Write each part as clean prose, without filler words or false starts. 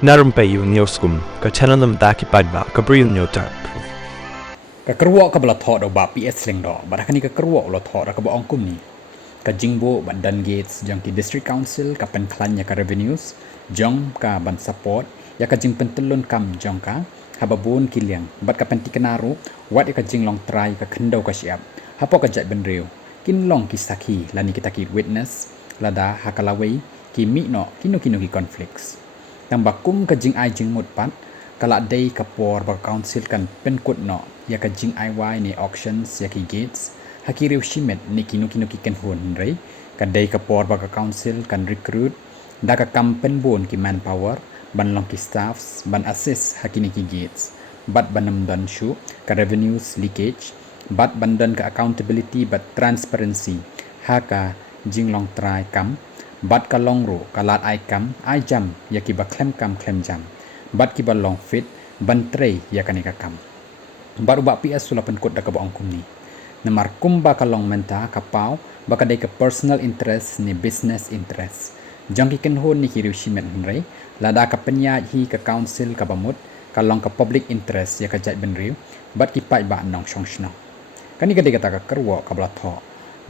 Na Rympei U ka channel nam ta ki paidbah ka Bri U Hynñiewtrep. Ka kerwak ka bala thok do Bah Ps Lyngdoh barak ni ka kerwak lo thok ka ba ongkum ni ka jingbo ban dan gates jang ki district council ka pen klan ya ka revenues jong ka ban support ya ka jing pentelun kam jong ka hababun kiliang bat ka pen tikanaru wat ya ka jing long try ka khendau ka siap hapo ka jat ben reu kin long ki sakhi lani kita ki witness lada hakalawei ki mi no kino ki conflicts tambakum ka jing ai jingmut pat kala day ka por ba council kan pen kut no ya ka jing ai wai ni auctions ya ki gates hakiriu shimet ni kino ki ken hun rei ka day ka por ba ka council kan recruit da ka kampen bon ki manpower ban long ki staffs ban assist hakini ki gates bat banam dan shu ka revenues leakage bat bandan ka accountability bat transparency ha ka jing long try kam bat ka long ro kalat ai kam ai jam ya ki ba klem jam bat ki ba long fit ban tray ya kanika kam baru Bah Ps sulapan kot da ka ba ongkum ni namar kumba ka long menta ka pau baka dai ka personal interest ni business interest jang ki ken hon ni ki riu shimet nrei lada ka penya hi ka council ka bamut ka long ka public interest ya ka jat ben riu bat ki pai ba nong shong shno kani ka dai ka ta ka kerwo ka bla tho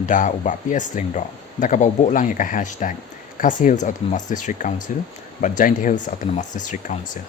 da Bah Ps Lyngdoh da ka ba bo lang ya ka hashtag Khasi Hills Autonomous District Council but Giant Hills Autonomous District Council